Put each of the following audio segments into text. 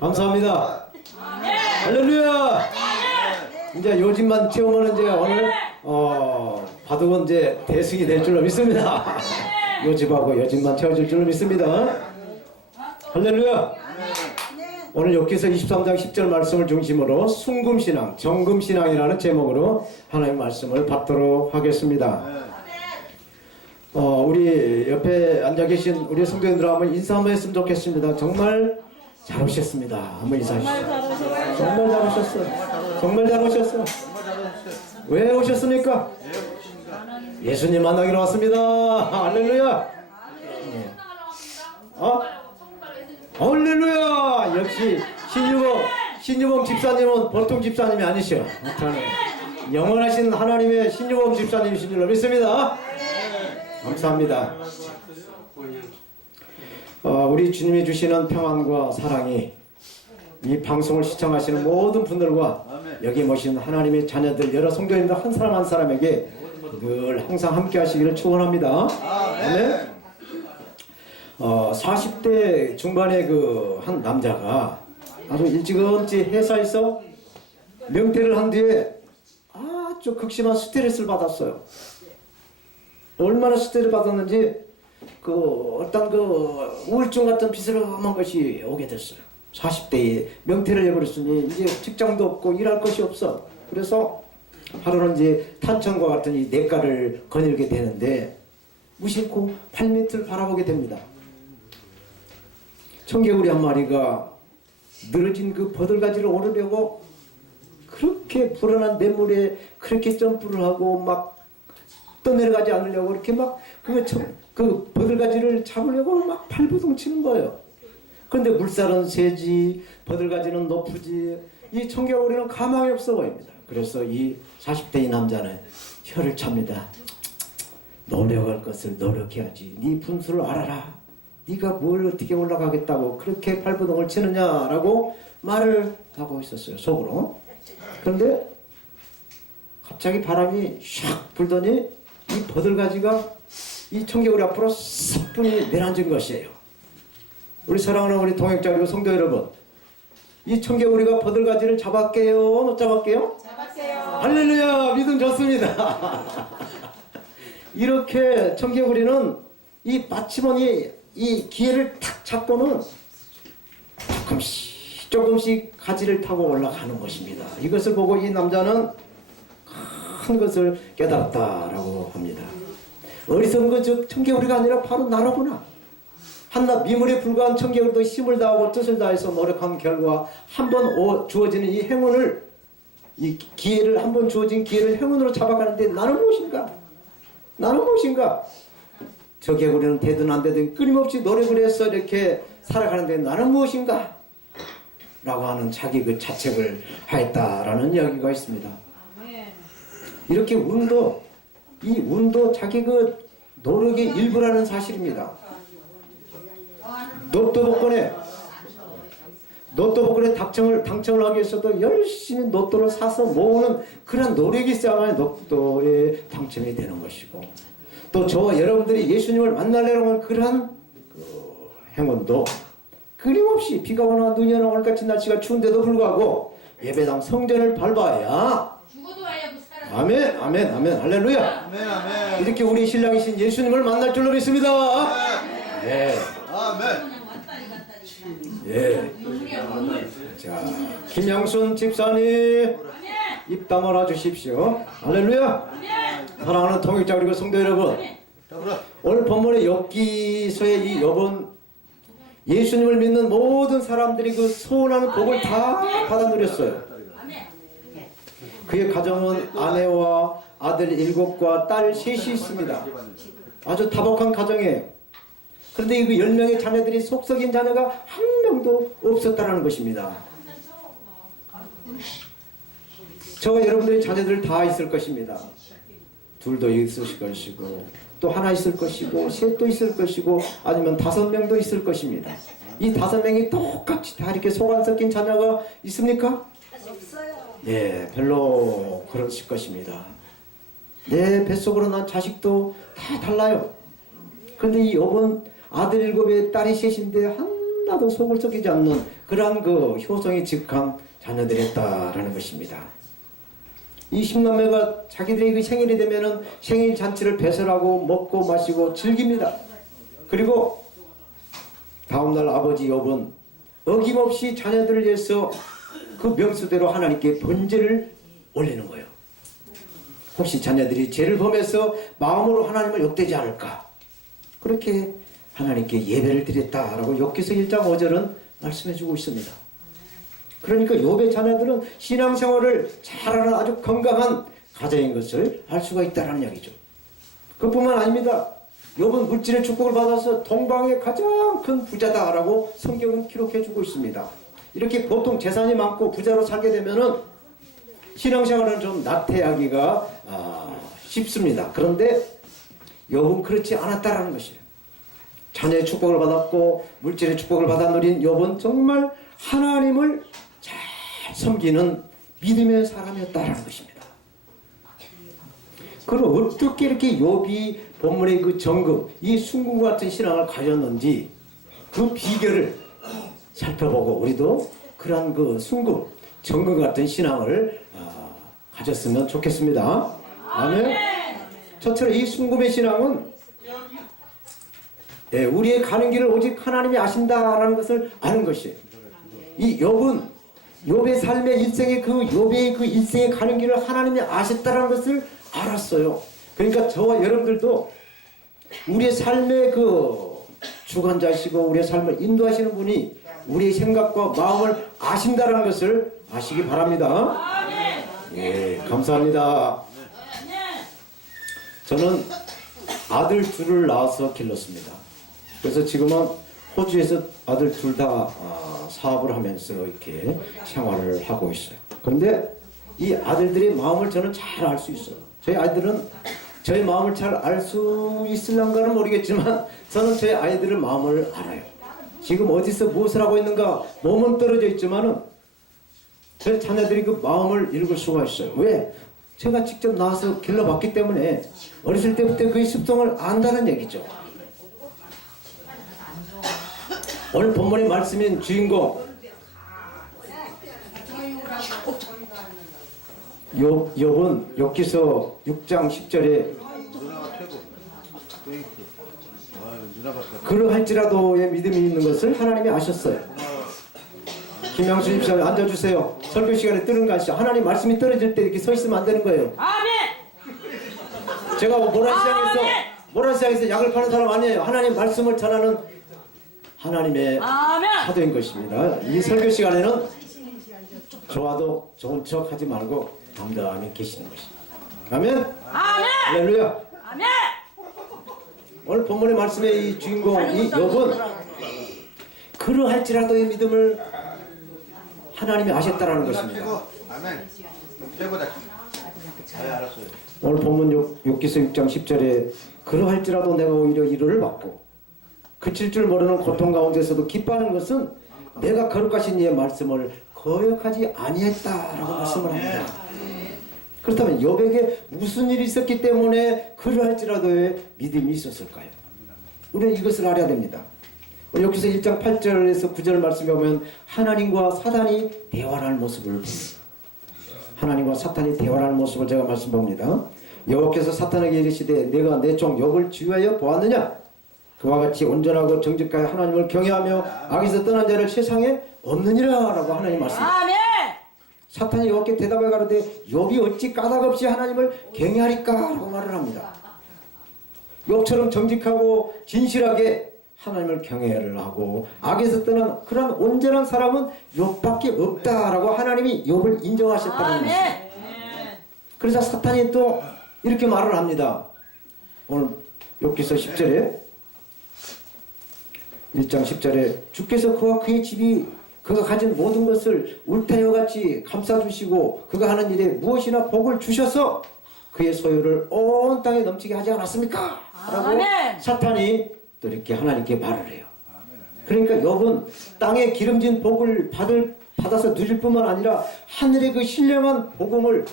감사합니다. 할렐루야. 이제 요즘만 채우면 이제 오늘 바둑은 이제 대승이 될 줄로 믿습니다. 요집하고 요즘만 채워질 줄로 믿습니다. 할렐루야. 오늘 욥기서 23장 10절 말씀을 중심으로 순금신앙, 정금신앙이라는 제목으로 하나님의 말씀을 받도록 하겠습니다. 우리 옆에 앉아 계신 우리 성도님들 한번 인사 한번 했으면 좋겠습니다. 정말 잘 오셨습니다. 한번 인사하시죠. 정말 잘 오셨어요. 정말 잘 오셨어요. 왜 오셨습니까? 예수님 만나기로 왔습니다. 할렐루야. 할렐루야. 역시 신유범 집사님은 보통 집사님이 아니셔. 영원하신 하나님의 신유범 집사님이신 줄로 믿습니다. 감사합니다. 우리 주님이 주시는 평안과 사랑이 이 방송을 시청하시는 모든 분들과 여기 모신 하나님의 자녀들 여러 성도님들 한 사람 한 사람에게 늘 항상 함께 하시기를 축원합니다. 아멘. 40대 중반의 그 한 남자가 아주 일찌감치 회사에서 명퇴를 한 뒤에 아주 극심한 스트레스를 받았어요. 얼마나 스트레스를 받았는지 어떤 우울증 같은 비스름한 것이 오게 됐어요. 40대에 명퇴를 해버렸으니 이제 직장도 없고 일할 것이 없어. 그래서 하루는 이제 탄천과 같은 이 냇가를 거닐게 되는데 무심코 발밑을 바라보게 됩니다. 청개구리 한 마리가 늘어진 그 버들가지를 오르려고 그렇게 불어난 냇물에 그렇게 점프를 하고 막 떠내려가지 않으려고 이렇게 막 그 버들가지를 잡으려고 막 발버둥 치는 거예요. 그런데 물살은 세지, 버들가지는 높으지, 이 청개구리는 가망이 없어 보입니다. 그래서 이 40대 이 남자는 혀를 찹니다. 노력할 것을 노력해야지. 네 분수를 알아라. 네가 뭘 어떻게 올라가겠다고 그렇게 발버둥을 치느냐라고 말을 하고 있었어요. 속으로. 그런데 갑자기 바람이 샥 불더니 이 버들가지가 이 청개구리 앞으로 싹분이 내려앉은 것이에요. 우리 사랑하는 우리 동역자 그리고 성도 여러분, 이 청개구리가 버들가지를 잡았게요? 못 잡았게요? 잡았게요. 할렐루야. 믿음 좋습니다. 이렇게 청개구리는 이 마치모니 이 기회를 탁 잡고는 조금씩 가지를 타고 올라가는 것입니다. 이것을 보고 이 남자는 큰 것을 깨달았다라고 합니다. 어리석은 건 청개구리가 아니라 바로 나로구나. 한낱 미물에 불과한 청개구리도 힘을 다하고 뜻을 다해서 노력한 결과 한 번 주어지는 이 행운을, 이 기회를, 한 번 주어진 기회를 행운으로 잡아가는데 나는 무엇인가? 나는 무엇인가? 저 개구리는 되든 안 되든 끊임없이 노력을 해서 이렇게 살아가는데 나는 무엇인가? 라고 하는 자기 그 자책을 하였다라는 이야기가 있습니다. 이렇게 이 운도 자기 그 노력의 일부라는 사실입니다. 로또 복권에 당첨을 하기 위해서도 열심히 로또를 사서 모으는 그런 노력이 있어야만 로또에 당첨이 되는 것이고, 또 저와 여러분들이 예수님을 만나려고 하는 그러한 행운도 끊임없이 비가 오나 눈이 오나 오늘같이 날씨가 추운데도 불구하고 예배당 성전을 밟아야 아멘, 아멘, 아멘, 할렐루야. 아멘, 아멘. 이렇게 우리 신랑이신 예수님을 만날 줄로 믿습니다. 예. 아멘. 예. 자, 김양순 집사님 입 다물어 주십시오. 할렐루야. 사랑하는 통역자 그리고 성도 여러분, 오늘 본문의 욥기서의 이 욥은 예수님을 믿는 모든 사람들이 그 소원하는 복을 다 받아 누렸어요. 그의 가정은 아내와 아들 7과 딸 3이 있습니다. 아주 다복한 가정이에요. 그런데 그 10명의 자녀들이 속썩인 자녀가 한 명도 없었다는 것입니다. 저와 여러분들의 자녀들 다 있을 것입니다. 둘도 있을 것이고, 또 하나 있을 것이고, 셋도 있을 것이고, 아니면 5명도 있을 것입니다. 이 5명이 똑같이 다 이렇게 속 안 섞인 자녀가 있습니까? 없어요. 예, 별로 그러실 것입니다. 내 뱃속으로 난 자식도 다 달라요. 그런데 이 욥은 아들 7에 딸이 3인데 하나도 속을 썩이지 않는 그러한 그 효성이 직한 자녀들이었다라는 것입니다. 이 10남매가 자기들의 그 생일이 되면은 생일 잔치를 배설하고 먹고 마시고 즐깁니다. 그리고 다음날 아버지 욥은 어김없이 자녀들을 위해서 그 명수대로 하나님께 번제를 올리는 거예요. 혹시 자녀들이 죄를 범해서 마음으로 하나님을 욕되지 않을까? 그렇게 하나님께 예배를 드렸다라고 욥기서 1장 5절은 말씀해주고 있습니다. 그러니까 욥의 자녀들은 신앙생활을 잘하는 아주 건강한 가정인 것을 알 수가 있다는 이야기죠. 그뿐만 아닙니다. 욥은 물질의 축복을 받아서 동방의 가장 큰 부자다라고 성경은 기록해주고 있습니다. 이렇게 보통 재산이 많고 부자로 살게 되면은 신앙생활은 좀 나태하기가 쉽습니다. 그런데 욥은 그렇지 않았다라는 것이에요. 자녀의 축복을 받았고 물질의 축복을 받아 누린 욥은 정말 하나님을 잘 섬기는 믿음의 사람이었다라는 것입니다. 그럼 어떻게 이렇게 욥이 본문의 그 정금, 이 순금과 같은 신앙을 가졌는지 그 비결을 살펴보고 우리도 그러한 그 순금, 정금 같은 신앙을 가졌으면 좋겠습니다. 아멘. 첫째로 이 순금의 신앙은 우리의 가는 길을 오직 하나님이 아신다라는 것을 아는 것이에요. 이 욥은 욥의 삶의 일생의 그 욥의 그 일생의 가는 길을 하나님이 아셨다라는 것을 알았어요. 그러니까 저와 여러분들도 우리의 삶의 그 주관자시고 우리의 삶을 인도하시는 분이 우리의 생각과 마음을 아신다라는 것을 아시기 바랍니다. 예, 감사합니다. 저는 아들 둘을 낳아서 길렀습니다. 그래서 지금은 호주에서 아들 둘 다 사업을 하면서 이렇게 생활을 하고 있어요. 그런데 이 아들들의 마음을 저는 잘 알 수 있어요. 저희 아이들은 저의 마음을 잘 알 수 있을런가는 모르겠지만 저는 저희 아이들의 마음을 알아요. 지금 어디서 무엇을 하고 있는가 몸은 떨어져 있지만은 제 자녀들이 그 마음을 읽을 수가 있어요. 왜? 제가 직접 나와서 길러봤기 때문에 어렸을 때부터 그의 습성을 안다는 얘기죠. 오늘 본문의 말씀인 주인공 욥은 욥기서 6장 10절에 그러할지라도의 믿음이 있는 것을 하나님이 아셨어요. 김양수 집사님 앉아주세요. 설교 시간에 뜨는 거 아시죠? 하나님 말씀이 떨어질 때 이렇게 서 있으면 안 되는 거예요. 제가 모란시장에서 약을 파는 사람 아니에요. 하나님 말씀을 전하는 하나님의 사도인 것입니다. 이 설교 시간에는 좋아도 좋은 척 하지 말고 담담히 계시는 것입니다. 아멘. 할렐루야. 오늘 본문의 말씀의 이 주인공 이 욥은 그러할지라도의 믿음을 하나님이 아셨다라는 것입니다. 오늘 본문 욥기서 6장 10절에 그러할지라도 내가 오히려 위로를 받고 그칠 줄 모르는 고통 가운데서도 기뻐하는 것은 내가 거룩하신 이의 말씀을 거역하지 아니했다라고 말씀을 합니다. 그렇다면 욥에게 무슨 일이 있었기 때문에 그러할지라도의 믿음이 있었을까요? 우리는 이것을 알아야 됩니다. 여기서 1장 8절에서 9절 말씀에 보면 하나님과 사탄이 대화를 하는 모습을 봅니다. 하나님과 사탄이 대화를 하는 모습을 제가 말씀 봅니다. 여호와께서 사탄에게 이르시되 내가 내 종 욥을 주의하여 보았느냐? 그와 같이 온전하고 정직하여 하나님을 경외하며 악에서 떠난 자를 세상에 없느니라 라고 하나님 말씀합니다. 사탄이 여호와께 대답해 가로되 욥이 어찌 까닭없이 하나님을 경외하리까 라고 말을 합니다. 욥처럼 정직하고 진실하게 하나님을 경외를 하고 악에서 떠난 그런 온전한 사람은 욥밖에 없다라고 하나님이 욥을 인정하셨다는 것입니다. 그래서 사탄이 또 이렇게 말을 합니다. 오늘 욥기서 10절에 1장 10절에 주께서 그와 그의 집이 그가 가진 모든 것을 울타리와같이 감싸주시고 그가 하는 일에 무엇이나 복을 주셔서 그의 소유를 온 땅에 넘치게 하지 않았습니까? 라고 사탄이 또 이렇게 하나님께 말을 해요. 그러니까 욥은 땅에 기름진 복을 받아서 누릴 뿐만 아니라 하늘의 그 신령한 복을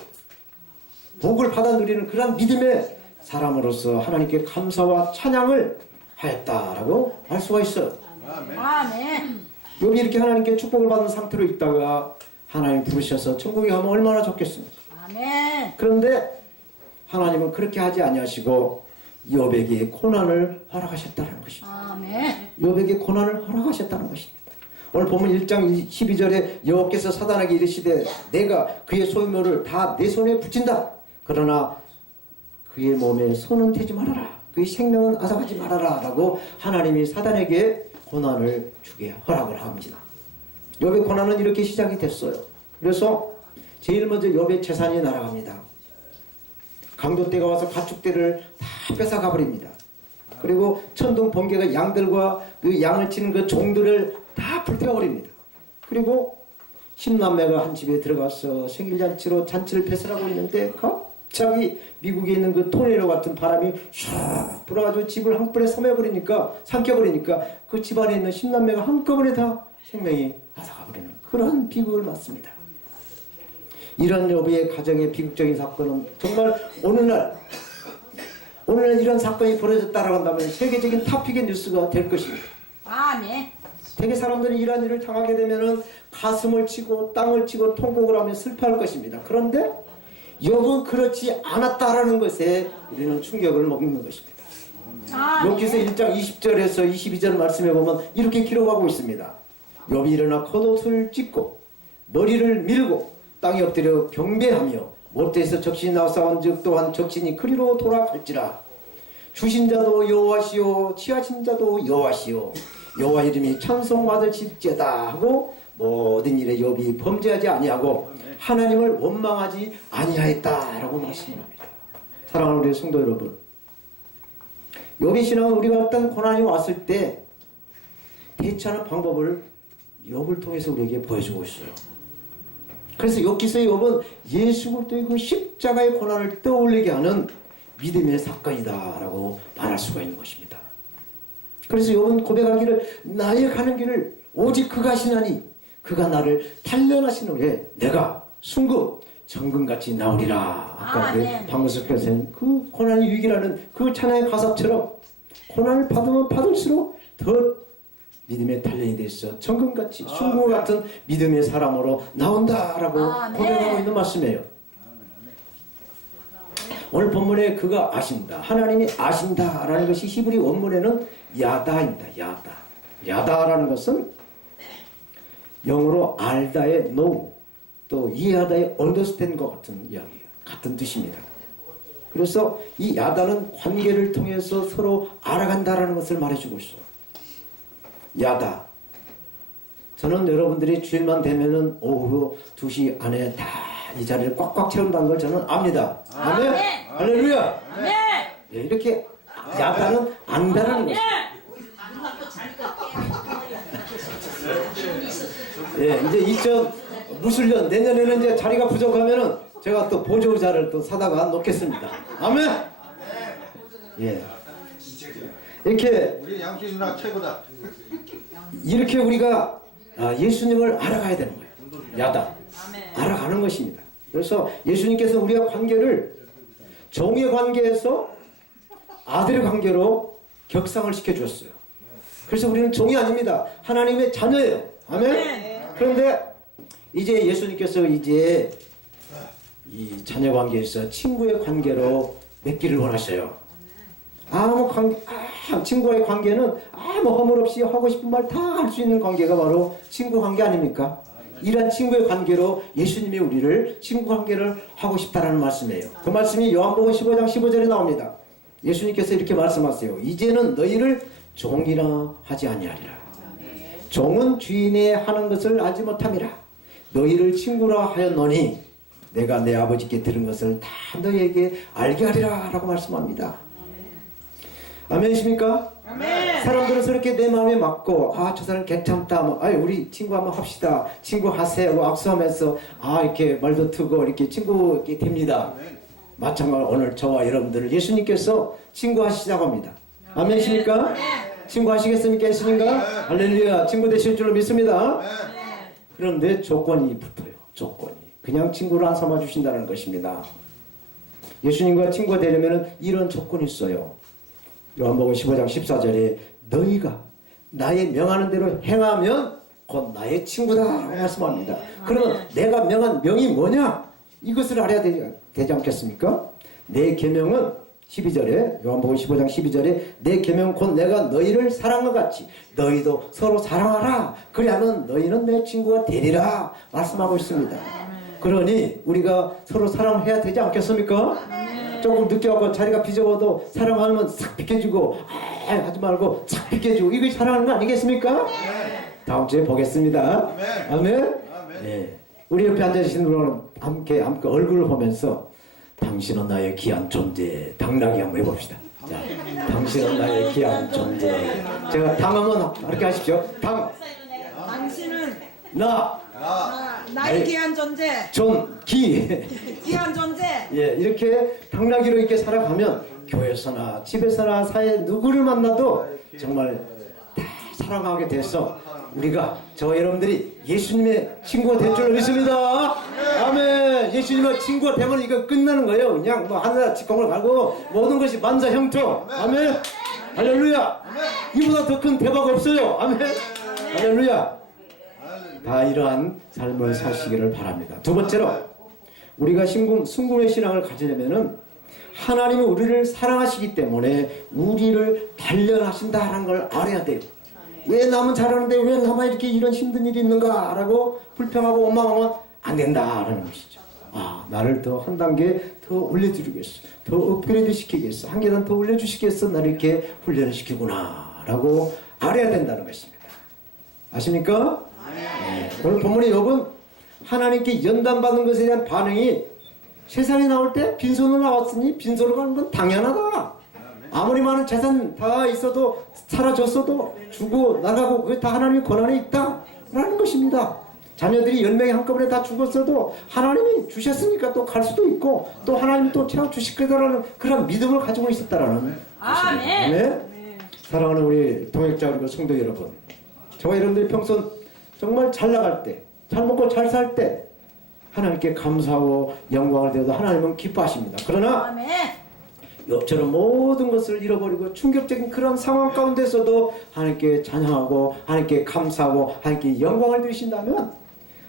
받아 누리는 그런 믿음의 사람으로서 하나님께 감사와 찬양을 하였다라고 할 수가 있어요. 욥이 이렇게 하나님께 축복을 받은 상태로 있다가 하나님 부르셔서 천국에 가면 얼마나 좋겠습니까? 아멘. 그런데 하나님은 그렇게 하지 아니하시고 욥에게 고난을 허락하셨다는 것입니다. 아멘. 욥에게 고난을 허락하셨다는 것입니다. 오늘 보면 1장 12절에 여호와께서 사단에게 이르시되 내가 그의 소유물을 다 내 손에 붙인다. 그러나 그의 몸에 손은 대지 말아라. 그의 생명은 앗아가지 말아라. 라고 하나님이 사단에게 고난을 주게 허락을 합니다. 욥의 고난은 이렇게 시작이 됐어요. 그래서 제일 먼저 욥의 재산이 날아갑니다. 강도떼가 와서 가축대를 다 뺏어가 버립니다. 그리고 천둥 번개가 양들과 그 양을 치는 그 종들을 다 불태워버립니다. 그리고 10남매가 한 집에 들어가서 생일잔치로 잔치를 폐설하고 있는데 갑자기 미국에 있는 그 토네이도 같은 바람이 슉 불어가지고 집을 한꺼번에 삼켜버리니까 그 집안에 있는 10남매가 한꺼번에 다 생명이 앗아가버리는 그런 비극을 맞습니다. 이런 욥의 가정의 비극적인 사건은 정말 오늘날 이런 사건이 벌어졌다라고 한다면 세계적인 탑픽의 뉴스가 될 것입니다. 아멘. 대개 사람들이 이런 일을 당하게 되면은 가슴을 치고 땅을 치고 통곡을 하며 슬퍼할 것입니다. 그런데 욥은 그렇지 않았다라는 것에 우리는 충격을 먹는 것입니다. 욥기서 1장 20절에서 22절 말씀에 보면 이렇게 기록하고 있습니다. 욥이 일어나 겉옷을 찢고 머리를 밀고 땅에 엎드려 경배하며 못대에서 적신이 나사온즉 또한 적신이 그리로 돌아갈지라. 주신 자도 여호와시요 취하신 자도 여호와시요 여호와 이름이 찬송받으실지어다 하고 모든 일에 욥이 범죄하지 아니하고 하나님을 원망하지 아니하였다라고 말씀합니다. 사랑하는 우리 성도 여러분, 욥의 신앙은 우리가 어떤 고난이 왔을 때 대처하는 방법을 욥을 통해서 우리에게 보여주고 있어요. 그래서 욥기서의 욥은 예수 그리스도의 그 십자가의 고난을 떠올리게 하는 믿음의 사건이다라고 말할 수가 있는 것입니다. 그래서 욥은 고백하기를 나의 가는 길을 오직 그가 하시나니 그가 나를 단련하신 후에 내가 순금 정금같이 나오리라. 아까 방금석교사님 그 고난의 위기라는 그 찬양의 가사처럼 고난을 받으면 받을수록 더 믿음의 단련이 돼서 정금같이 순금 같은 믿음의 사람으로 나온다라고 고백하고 있는 말씀이에요. 오늘 본문에 그가 아신다, 하나님이 아신다라는 것이 히브리 원문에는 야다입니다. 야다라는 것은 영어로 알다의 know, 또 이해하다의 understand 것 같은 이야기예요. 같은 뜻입니다. 그래서 이 야다는 관계를 통해서 서로 알아간다라는 것을 말해주고 있어요. 야다. 저는 여러분들이 주일만 되면은 오후 2시 안에 다 이 자리를 꽉꽉 채운다는 걸 저는 압니다. 아멘. 할렐루야. 아멘. 예, 이렇게 야다는 안다라는 것입니다. 예, 이제 무술년 내년에는 이제 자리가 부족하면은 제가 또 보조자를 또 사다가 놓겠습니다. 아멘. 예. 이렇게 우리 양씨 누나 최고다. 이렇게 우리가 예수님을 알아가야 되는 거예요. 야다. 알아가는 것입니다. 그래서 예수님께서 우리와 관계를 종의 관계에서 아들의 관계로 격상을 시켜주었어요. 그래서 우리는 종이 아닙니다. 하나님의 자녀예요. 아멘. 그런데 이제 예수님께서 이제 이 자녀 관계에서 친구의 관계로 맺기를 원하셔요. 친구와의 관계는 아무 허물 없이 하고 싶은 말 다 할 수 있는 관계가 바로 친구 관계 아닙니까? 이런 친구의 관계로 예수님이 우리를 친구 관계를 하고 싶다라는 말씀이에요. 그 말씀이 요한복음 15장 15절에 나옵니다. 예수님께서 이렇게 말씀하세요. 이제는 너희를 종이라 하지 아니하리라. 종은 주인의 하는 것을 알지 못함이라. 너희를 친구라 하였노니 내가 내 아버지께 들은 것을 다 너희에게 알게 하리라 라고 말씀합니다. 아멘이십니까? 아멘. 사람들은 그렇게 내 마음에 맞고 저 사람 괜찮다, 우리 친구 한번 합시다, 친구 하세요 악수하면서 이렇게 말도 트고 이렇게 친구 됩니다. 마찬가지로 오늘 저와 여러분들을 예수님께서 친구 하시자고 합니다. 아멘이십니까? 친구 하시겠습니까? 예수님과? 할렐루야. 친구 되실 줄로 믿습니다. 그런데 조건이 붙어요. 조건이 그냥 친구를 안 삼아 주신다는 것입니다. 예수님과 친구가 되려면 이런 조건이 있어요. 요한복음 15장 14절에 너희가 나의 명하는 대로 행하면 곧 나의 친구다라고 말씀합니다. 그러면 내가 명한 명이 뭐냐? 이것을 알아야 되지 않겠습니까? 내 계명은 12절에 요한복음 15장 12절에 내 계명 곧 내가 너희를 사랑한 것 같이 너희도 서로 사랑하라. 그리하면 너희는 내 친구가 되리라 말씀하고 있습니다. 그러니 우리가 서로 사랑해야 되지 않겠습니까? 조금 늦게 와서 자리가 비좁아도 사랑하면 싹 비켜주고 하지 말고 싹 비켜주고 이것이 사랑하는 거 아니겠습니까? 다음 주에 보겠습니다. 아멘. 네. 우리 옆에 앉아 계신 분은 함께 얼굴을 보면서 당신은 나의 귀한 존재 당나귀 한번 해봅시다. 자, 당신은 나의 귀한 존재. 제가 당하면 이렇게 하십시오. 당신은 네. 나의 귀한 존재. 귀한 존재. 예, 이렇게 당나귀로 이렇게 살아가면 교회에서나 집에서나 사회 누구를 만나도 정말 다 사랑하게 돼서 우리가 여러분들이 예수님의 친구가 될 줄 믿습니다. 아멘. 예수님의 친구가 되면 이거 끝나는 거예요. 그냥 뭐 하늘나라 직공을 가고 모든 것이 만사형통. 아멘. 할렐루야. 이보다 더 큰 대박 없어요. 아멘. 할렐루야. 다 이러한 삶을 사시기를 바랍니다. 두 번째로 우리가 순금의 신앙을 가지려면은 하나님이 우리를 사랑하시기 때문에 우리를 단련하신다라는 걸 알아야 돼요. 왜 남은 잘하는데 왜 나만 이렇게 이런 힘든 일이 있는가 라고 불평하고 원망하면 안 된다라는 것이죠. 나를 더 한 단계 더 올려주겠어, 더 업그레이드 시키겠어, 한 계단 더 올려주시겠어, 나를 이렇게 훈련을 시키구나 라고 알아야 된다는 것입니다. 아십니까? 네. 오늘 본문의 욥은 하나님께 연단받은 것에 대한 반응이 세상에 나올 때 빈손으로 나왔으니 빈손으로 가는 건 당연하다. 아무리 많은 재산 다 있어도 사라졌어도 주고 나가고 그게 다 하나님의 권한에 있다 라는 것입니다. 자녀들이 10명이 한꺼번에 다 죽었어도 하나님이 주셨으니까 또 갈 수도 있고 또 하나님이 또 채워주실 거다라는 그런 믿음을 가지고 있었다라는 아멘. 네. 사랑하는 우리 동역자 그리고 성도 여러분, 저와 여러분들이 평소 정말 잘 나갈 때, 잘 먹고 잘 살 때 하나님께 감사하고 영광을 드려도 하나님은 기뻐하십니다. 그러나 아멘. 욥처럼 모든 것을 잃어버리고 충격적인 그런 상황 가운데서도 하나님께 찬양하고 하나님께 감사하고 하나님께 영광을 드리신다면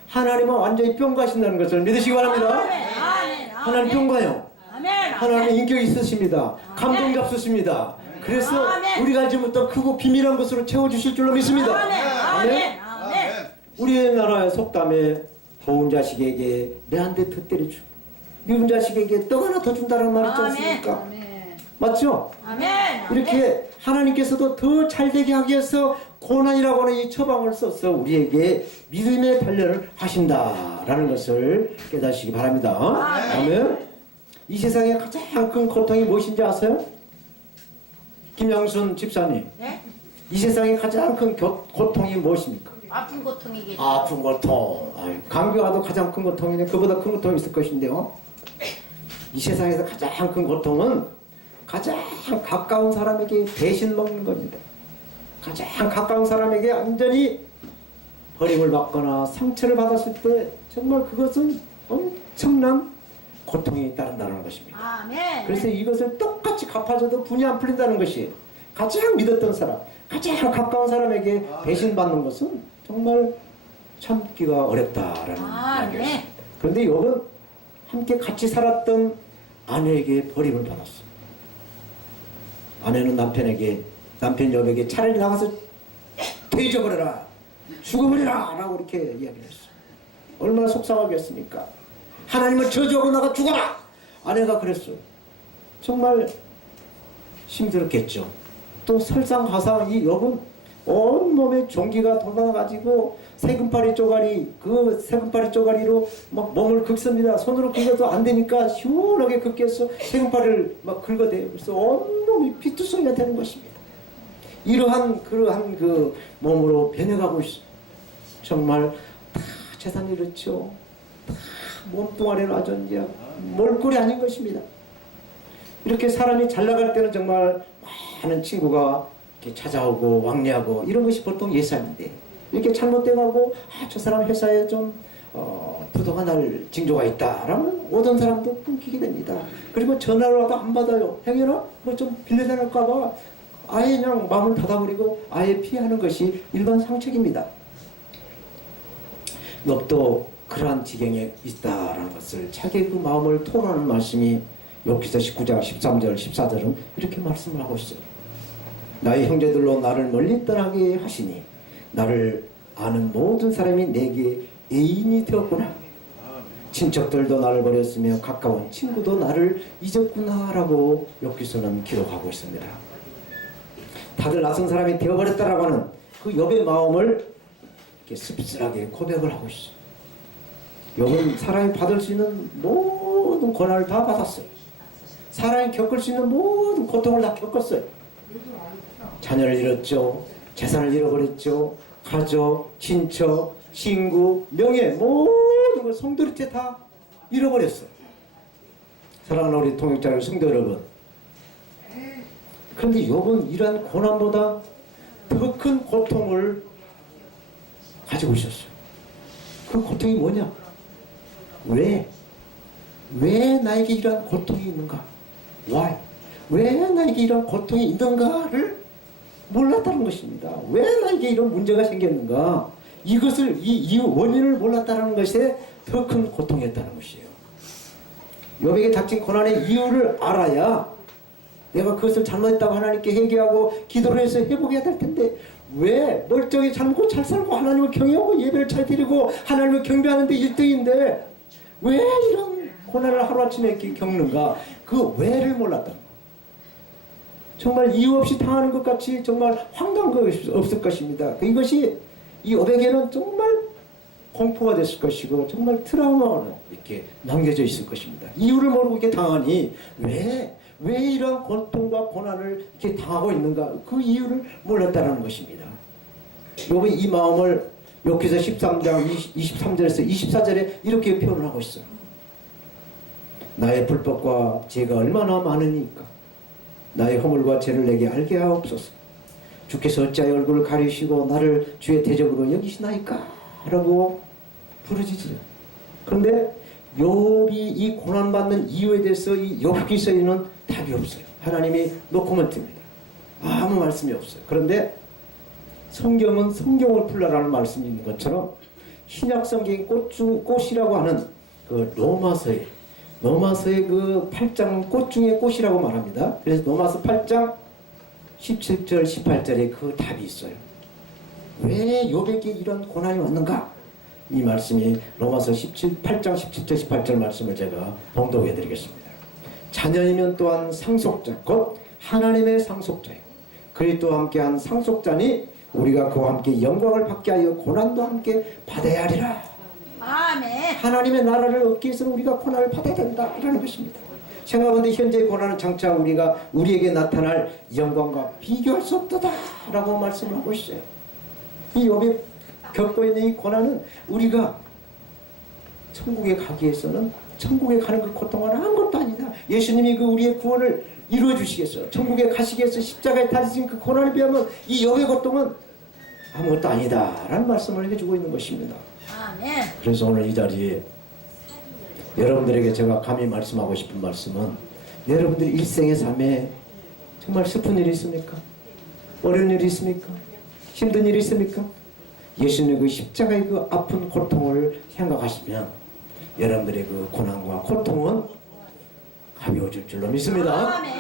하나님은 완전히 평가하신다는 것을 믿으시기 바랍니다. 아멘. 하나님 평가요. 아멘. 하나님 인격이 있으십니다. 감동 잡수십니다. 그래서 아멘. 우리가 지금부터 크고 비밀한 것으로 채워주실 줄로 믿습니다. 아멘. 우리나라의 속담에 더운 자식에게 내 한 대 더 때려주고 미운 자식에게 떡 하나 더 준다는 말 있지 않습니까? 맞죠? 아멘. 이렇게 하나님께서도 더 잘되게 하기 위해서 고난이라고 하는 이 처방을 써서 우리에게 믿음의 단련을 하신다라는 것을 깨닫시기 바랍니다. 아멘. 이 세상에 가장 큰 고통이 무엇인지 아세요? 김양순 집사님. 네? 이 세상에 가장 큰 고통이 무엇입니까? 아픈 고통이겠죠. 아픈 고통. 감기와도 가장 큰 고통이네. 그보다 큰 고통이 있을 것인데요. 이 세상에서 가장 큰 고통은 가장 가까운 사람에게 배신 먹는 겁니다. 가장 가까운 사람에게 완전히 버림을 받거나 상처를 받았을 때 정말 그것은 엄청난 고통이 따른다는 것입니다. 아멘. 그래서 이것을 똑같이 갚아줘도 분이 안 풀린다는 것이 가장 믿었던 사람, 가장 가까운 사람에게 배신받는 것은 정말 참기가 어렵다라는 이야기였습니다. 그런데 욥은 함께 같이 살았던 아내에게 버림을 받았어. 아내는 남편 욥에게 차라리 나가서 퇴져버려라, 죽어버려라 라고 이렇게 이야기를 했어. 얼마나 속상하겠습니까? 하나님을 저주하고 나가 죽어라! 아내가 그랬어요. 정말 힘들었겠죠. 또 설상가상 이 욥은 온몸에 종기가 돋아가지고 세금파리 쪼가리로 막 몸을 긁습니다. 손으로 긁어도 안 되니까 시원하게 긁겠어. 세금파리를 막 긁어대요. 그래서 온몸이 피투성이가 되는 것입니다. 그러한 그 몸으로 변해가고 있어. 정말 다 재산이 잃었죠. 다 몸뚱아리를 아주 이제 몰골이 아닌 것입니다. 이렇게 사람이 잘 나갈 때는 정말 많은 친구가 이렇게 찾아오고 왕래하고 이런 것이 보통 예상인데 이렇게 잘못돼가고 저 사람 회사에 좀 부도가 날 징조가 있다라면 오던 사람도 끊기게 됩니다. 그리고 전화를 와도 안 받아요. 행여나 뭐 좀 빌려달랄까봐 아예 그냥 마음을 닫아버리고 아예 피하는 것이 일반 상책입니다. 욥도 그러한 지경에 있다라는 것을 자기의 그 마음을 토로하는 말씀이 욥기서 19장 13절 14절은 이렇게 말씀을 하고 있어요. 나의 형제들로 나를 멀리 떠나게 하시니 나를 아는 모든 사람이 내게 애인이 되었구나. 친척들도 나를 버렸으며 가까운 친구도 나를 잊었구나 라고 욥기서는 기록하고 있습니다. 다들 낯선 사람이 되어버렸다라고 하는 그 욥의 마음을 이렇게 씁쓸하게 고백을 하고 있어요. 욥은 사람이 받을 수 있는 모든 고난을 다 받았어요. 사람이 겪을 수 있는 모든 고통을 다 겪었어요. 자녀를 잃었죠. 재산을 잃어버렸죠. 가족, 친척, 친구, 명예 모든 걸 성도한테 다 잃어버렸어요. 사랑하는 우리 통역자 성도 여러분, 그런데 욥은 이러한 고난보다 더 큰 고통을 가지고 있었어요. 그 고통이 뭐냐? 왜 나에게 이러한 고통이 있는가? Why? 왜 나에게 이런 고통이 있는가를 몰랐다는 것입니다. 왜 나에게 이런 문제가 생겼는가? 이것을 이 원인을 몰랐다는 것에 더 큰 고통이었다는 것이에요. 욥에게 닥친 고난의 이유를 알아야 내가 그것을 잘못했다고 하나님께 회개하고 기도를 해서 회복해야 될 텐데 왜 멀쩡히 잘먹고 잘 살고 하나님을 경외하고 예배를 잘 드리고 하나님을 경배하는데 1등인데 왜 이런 고난을 하루아침에 이렇게 겪는가? 그 왜를 몰랐다. 정말 이유 없이 당하는 것 같이 정말 황당한 것이 없을 것입니다. 이것이 이 욥에게는 정말 공포가 됐을 것이고 정말 트라우마로 이렇게 남겨져 있을 것입니다. 이유를 모르고 이렇게 당하니 왜 이런 고통과 고난을 이렇게 당하고 있는가? 그 이유를 몰랐다는 것입니다. 욥이 이 마음을 욥기서 13장 23절에서 24절에 이렇게 표현하고 있어요. 나의 불법과 죄가 얼마나 많으니까 나의 허물과 죄를 내게 알게 하옵소서. 주께서 어찌하여 얼굴을 가리시고 나를 주의 대적으로 여기시나이까? 라고 부르짖으려. 그런데 욥이 이 고난받는 이유에 대해서 이 욥기서에는 답이 없어요. 하나님이 노코멘트입니다. 아무 말씀이 없어요. 그런데 성경은 성경을 풀라라는 말씀이 있는 것처럼 신약 성경의 꽃이라고 하는 그 로마서의 그 8장은 꽃 중에 꽃이라고 말합니다. 그래서 로마서 8장 17절 18절에 그 답이 있어요. 왜 욥에게 이런 고난이 왔는가? 이 말씀이 로마서 8장 17절 18절 말씀을 제가 봉독해 드리겠습니다. 자녀이면 또한 상속자 곧 하나님의 상속자요 그리스도와 함께한 상속자니 우리가 그와 함께 영광을 받게 하여 고난도 함께 받아야 하리라. 아멘. 하나님의 나라를 얻기 위해서는 우리가 고난을 받아야 된다 이라는 것입니다. 생각하건대 현재의 고난은 장차 우리에게 나타날 영광과 비교할 수 없다 라고 말씀하고 있어요. 이 욥이 겪고 있는 이 고난은 우리가 천국에 가기 위해서는 천국에 가는 그 고통은 아무것도 아니다. 예수님이 그 우리의 구원을 이루어 주시겠어요. 천국에 가시기 위해서 십자가에 달리신 그 고난에 비하면 이 욥의 고통은 아무것도 아니다 라는 말씀을 해주고 있는 것입니다. 아멘. 그래서 오늘 이 자리에 여러분들에게 제가 감히 말씀하고 싶은 말씀은 여러분들 일생의 삶에 정말 슬픈 일이 있습니까? 어려운 일이 있습니까? 힘든 일이 있습니까? 예수님의 그 십자가의 그 아픈 고통을 생각하시면 여러분들의 그 고난과 고통은 가벼워질 줄로 믿습니다. 아멘.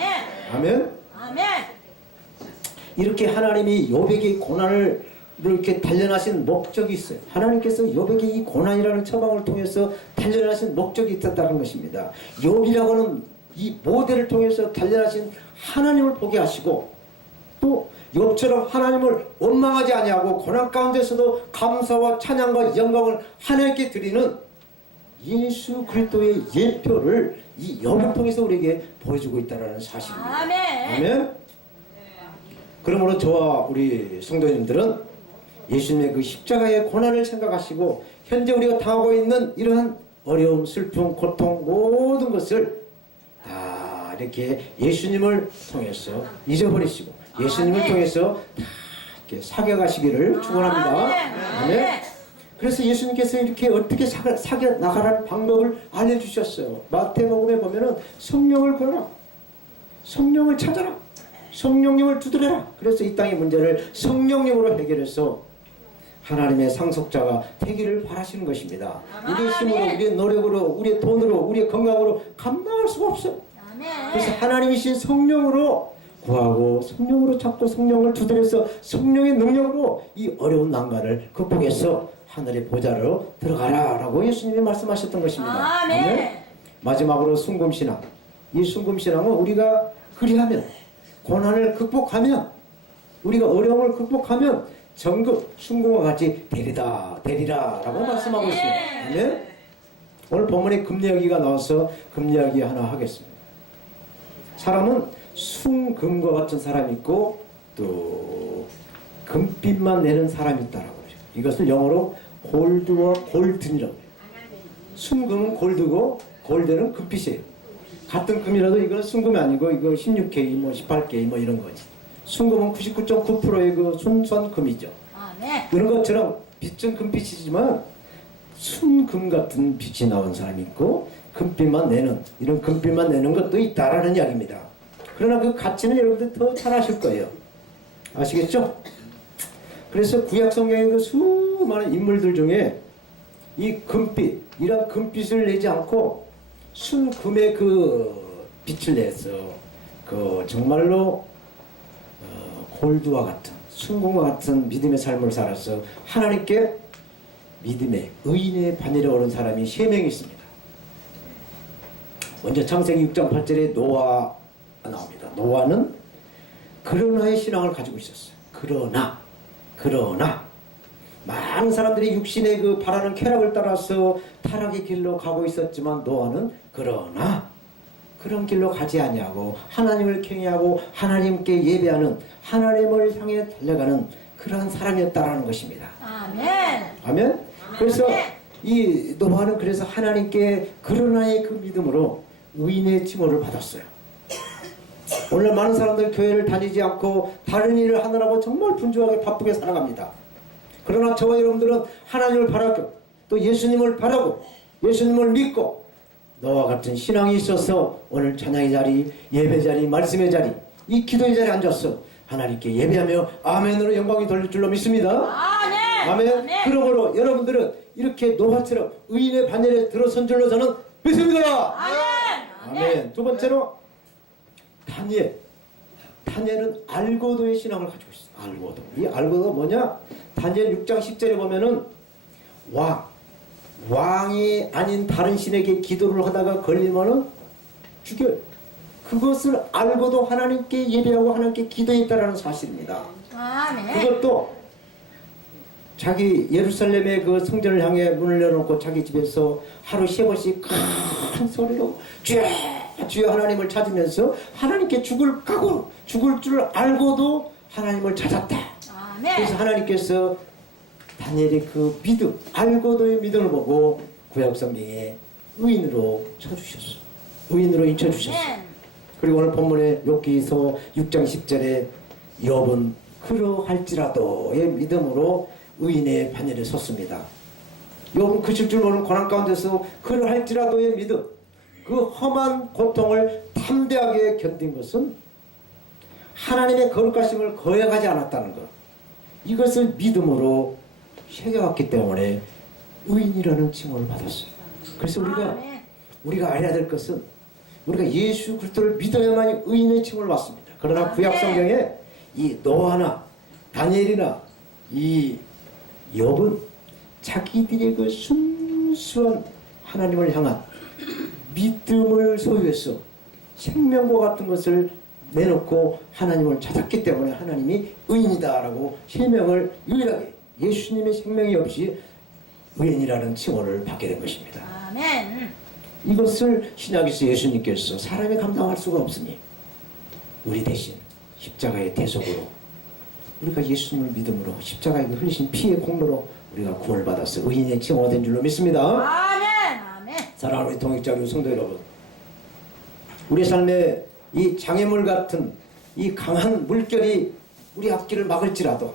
아멘. 아멘. 이렇게 하나님이 욥에게 고난을 이렇게 단련하신 목적이 있어요. 하나님께서 욥에게 이 고난이라는 처방을 통해서 단련하신 목적이 있었다는 것입니다. 욥이라고는 이 모델을 통해서 단련하신 하나님을 보게 하시고 또 욥처럼 하나님을 원망하지 아니하고 고난 가운데서도 감사와 찬양과 영광을 하나님께 드리는 예수 그리스도의 예표를 이 욥을 통해서 우리에게 보여주고 있다는 사실입니다. 아멘. 아멘. 그러므로 저와 우리 성도님들은 예수님의 그 십자가의 고난을 생각하시고 현재 우리가 당하고 있는 이러한 어려움, 슬픔, 고통 모든 것을 다 이렇게 예수님을 통해서 잊어버리시고 예수님을 통해서 다 이렇게 사겨가시기를 축원합니다. 아멘. 그래서 예수님께서 이렇게 어떻게 사겨 나가라는 방법을 알려주셨어요. 마태복음에 보면은 성령을 구하라, 성령을 찾아라, 성령님을 두드려라. 그래서 이 땅의 문제를 성령님으로 해결해서 하나님의 상속자가 되기를 바라시는 것입니다. 우리의 아멘. 힘으로, 우리의 노력으로, 우리의 돈으로, 우리의 건강으로 감당할 수가 없어요. 그래서 아멘. 하나님이신 성령으로 구하고 성령으로 찾고 성령을 두드려서 성령의 능력으로 이 어려운 난관을 극복해서 하늘의 보좌로 들어가라라고 예수님이 말씀하셨던 것입니다. 아멘. 마지막으로 순금신앙. 이 순금신앙은 우리가 그리하면, 고난을 극복하면, 우리가 어려움을 극복하면 정금 순금과 같이 되리라라고 말씀하고 있습니다. 아멘. 오늘 본문에 금리하기가 나와서 금리하기 하나 하겠습니다. 사람은 순금과 같은 사람이 있고 또 금빛만 내는 사람이 있다라고 그러죠. 이것을 영어로 골드와 골든이라고 해요. 순금은 골드고 골드는 금빛이에요. 같은 금이라도 이건 순금이 아니고 이거 16K, 뭐 18K 뭐 이런 거지. 순금은 99.9%의 그 순수한 금이죠. 아멘. 그런 것처럼 빛은 금빛이지만 순금 같은 빛이 나온 사람이 있고 금빛만 내는, 이런 금빛만 내는 것도 있다라는 이야기입니다. 그러나 그 가치는 여러분들 더 잘 아실 거예요. 아시겠죠? 그래서 구약 성경의 그 수많은 인물들 중에 이 금빛, 이런 금빛을 내지 않고 순금의 그 빛을 내서 그 정말로 골드와 같은, 순금과 같은 믿음의 삶을 살아서 하나님께 믿음의 의인의 반열에 오른 사람이 3명이 있습니다. 먼저 창세기 6장 8절에 노아가 나옵니다. 노아는 그러나의 신앙을 가지고 있었어요. 그러나 많은 사람들이 육신의 그 바라는 쾌락을 따라서 타락의 길로 가고 있었지만 노아는 그러나 그런 길로 가지 아니하고 하나님을 경외하고 하나님께 예배하는, 하나님을 향해 달려가는 그러한 사람이었다라는 것입니다. 아멘. 아멘. 그래서 이 노아는 그래서 하나님께 그러나의 그 믿음으로 의인의 칭호를 받았어요. 오늘 많은 사람들 교회를 다니지 않고 다른 일을 하느라고 정말 분주하게 바쁘게 살아갑니다. 그러나 저와 여러분들은 하나님을 바라고 또 예수님을 바라고 예수님을 믿고 너와 같은 신앙이 있어서 오늘 찬양의 자리, 예배 자리, 말씀의 자리, 이 기도의 자리에 앉아서 하나님께 예배하며 아멘으로 영광이 돌릴 줄로 믿습니다. 아멘. 아멘. 그러므로 여러분들은 이렇게 노아처럼 의인의 반열에 들어선 줄로 저는 믿습니다. 아멘. 아멘. 두 번째로 다니엘은 알고도의 신앙을 가지고 있어요. 알고도. 이 알고도가 뭐냐? 다니엘 6장 10절에 보면은 왕이 아닌 다른 신에게 기도를 하다가 걸리면은 죽여요. 그것을 알고도 하나님께 예배하고 하나님께 기도했다라는 사실입니다. 아멘. 그것도 자기 예루살렘의 그 성전을 향해 문을 열어놓고 자기 집에서 하루 3번씩 큰 소리로 주여 하나님을 찾으면서 하나님께 죽을 줄 알고도 하나님을 찾았다. 아멘. 그래서 하나님께서 다니엘의 그 믿음, 알고도의 믿음을 보고 구약 성경에 의인으로 쳐주셨어. 의인으로 인쳐주셨어. 아멘. 그리고 오늘 본문의 욥기서 6장 10절에 욥은 그러할지라도의 믿음으로 의인의 반열에 섰습니다. 욥은 그칠 줄 모르는 고난 가운데서 그러할지라도의 믿음, 그 험한 고통을 담대하게 견딘 것은 하나님의 거룩하심을 거역하지 않았다는 것, 이것을 믿음으로 새겨왔기 때문에 의인이라는 칭호를 받았어요. 그래서 우리가 알아야 될 것은 우리가 예수 그리스도를 믿어야만이 의인의 칭호를 받습니다. 그러나 구약 성경에 이 노아나 다니엘이나 이 욥은 자기들의 그 순수한 하나님을 향한 믿음을 소유해서 생명과 같은 것을 내놓고 하나님을 찾았기 때문에 하나님이 의인이다라고 생명을 유일하게 예수님의 생명이 없이 의인이라는 칭호를 받게 된 것입니다. 아멘. 이것을 신약에서 예수님께서 사람이 감당할 수가 없으니 우리 대신 십자가의 대속으로 우리가 예수님을 믿음으로 십자가에 흘리신 피의 공로로 우리가 구원을 받아서 의인의 칭호가 된 줄로 믿습니다. 아멘. 아멘. 사랑하는 우리 동역자 우리 성도 여러분, 우리 삶에 이 장애물 같은 이 강한 물결이 우리 앞길을 막을지라도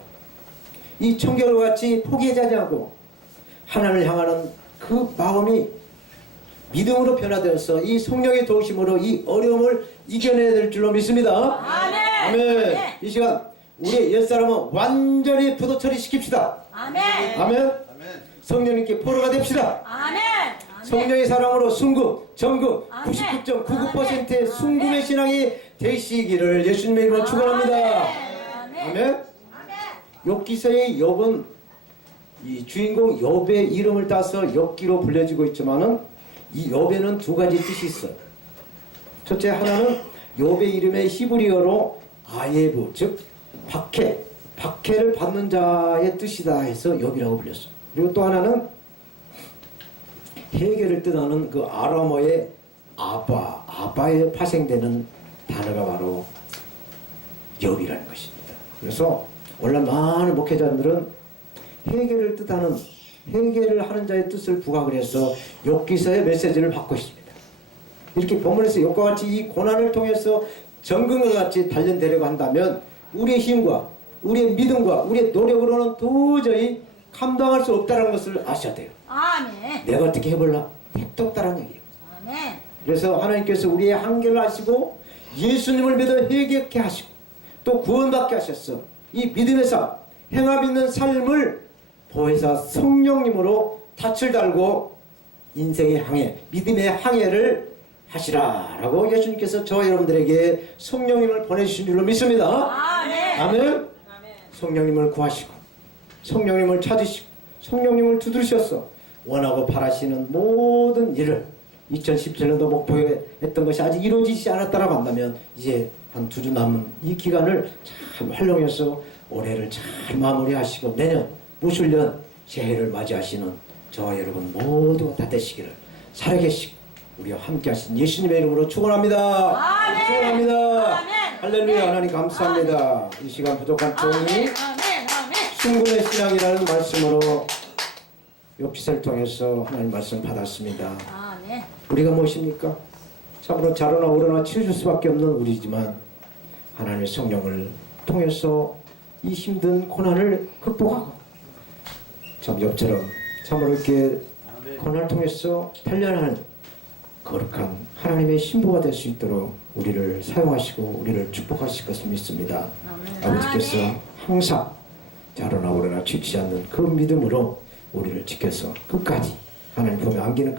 이 청결과 같이 포기하지 않고 하나님을 향하는 그 마음이 믿음으로 변화되어서 이 성령의 도우심으로 이 어려움을 이겨내야 될 줄로 믿습니다. 아멘. 아멘. 이 시간 우리 옛사람은 완전히 부도처리 시킵시다. 아멘. 아멘. 성령님께 포로가 됩시다. 아멘. 성령의 사랑으로 순금, 정금 아멘. 99.99%의 순금의 신앙이 되시기를 예수님의 이름으로 축원합니다. 아멘. 욥기서의 욥은 이 주인공 욥의 이름을 따서 욥기로 불려지고 있지만은 이 욥에는 두 가지 뜻이 있어요. 첫째 하나는 욥의 이름의 히브리어로 아예부, 즉 박해를 받는 자의 뜻이다 해서 욥이라고 불렸어요. 그리고 또 하나는 해결을 뜻하는 그 아람어의 아바에 파생되는 단어가 바로 욥이라는 것입니다. 그래서 원래 많은 목회자들은 해결을 뜻하는 해결을 하는 자의 뜻을 부각을 해서 욥기서의 메시지를 받고 있습니다. 이렇게 본문에서 욥과 같이 이 고난을 통해서 정금과 같이 단련되려고 한다면 우리의 힘과 우리의 믿음과 우리의 노력으로는 도저히 감당할 수 없다는 것을 아셔야 돼요. 아멘. 내가 어떻게 해볼라? 택도 없다는 얘기예요. 아멘. 그래서 하나님께서 우리의 한계를 아시고 예수님을 믿어 회개케 하시고 또 구원받게 하셨어. 이 믿음의 삶, 행함 있는 삶을 보혜사 성령님으로 닻을 달고 인생의 항해, 믿음의 항해를 하시라라고 예수님께서 저와 여러분들에게 성령님을 보내주신 줄로 믿습니다. 아멘. 아멘. 성령님을 구하시고 성령님을 찾으시고 성령님을 두드리셔서 원하고 바라시는 모든 일을 2017년도 목표했던 것이 아직 이루어지지 않았다라고 한다면 이제 한 2주 남은 이 기간을 잘 활용해서 올해를 잘 마무리하시고 내년 무술년 새해를 맞이하시는 저와 여러분 모두가 다 되시기를 살아계시고 우리와 함께 하신 예수님의 이름으로 축원합니다. 아멘. 축원합니다. 아멘. 할렐루야. 하나님 감사합니다. 이 시간 부족한 종이 아멘. 아멘. 순금의 신앙이라는 말씀으로 욥기서를 통해서 하나님 말씀 받았습니다. 아멘. 우리가 무엇입니까? 참으로 자로나 오로나 치러줄 수밖에 없는 우리지만 하나님의 성령을 통해서 이 힘든 고난을 극복하고 참 욥처럼 참으로 이렇게 고난을 통해서 단련하는 거룩한 하나님의 신부가 될 수 있도록 우리를 사용하시고 우리를 축복하실 것을 믿습니다. 아버지께서 항상 자로나 오로나 지치지 않는 그 믿음으로 우리를 지켜서 끝까지 하나님 품에 안기는